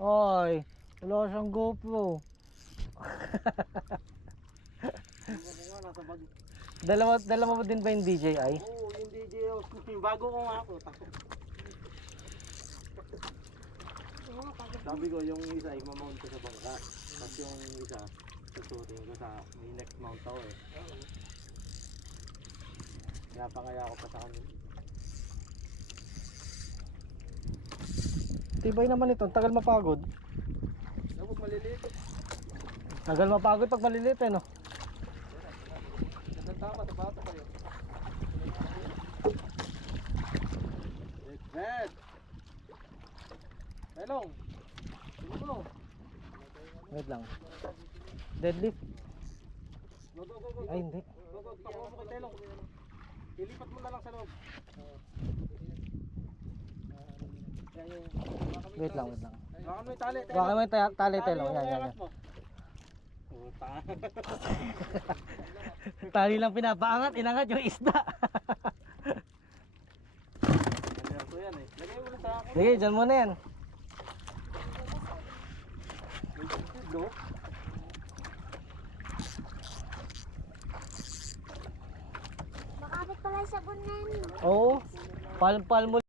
Ay, wala siyang GoPro. Nasa bag. Dala mo din ba yung DJI? Oo, yung DJ, bago ko nga ako. Sabi ko, yung isa i-mount ko sa bangka. Tapos yung isa, susutin ko sa may next mount ako eh. Napakaya ako pa sa kanya. Tibay naman ito, tagal mapagod. Huwag maliliit. Tagal mapagod pag maliliit eh, no? Tama, tabato kayo. Red! Hello! Ano? Wait lang. Deadlift? Go, go, go, go. Ay, hindi. Go, go, pakuha mo kay Telong. Ilipat mo na lang sa loob. Wait lang. Baka mo yung tali. Baka mo yung tali, Telong. Yan. Puta. Tali lang pinapaangat, inangat yung isda. Ganyan ko yan eh. Lagay mo na sa akin. Sige, dyan muna yan. No? Makapit pala sa bunan. Oo. Palm mo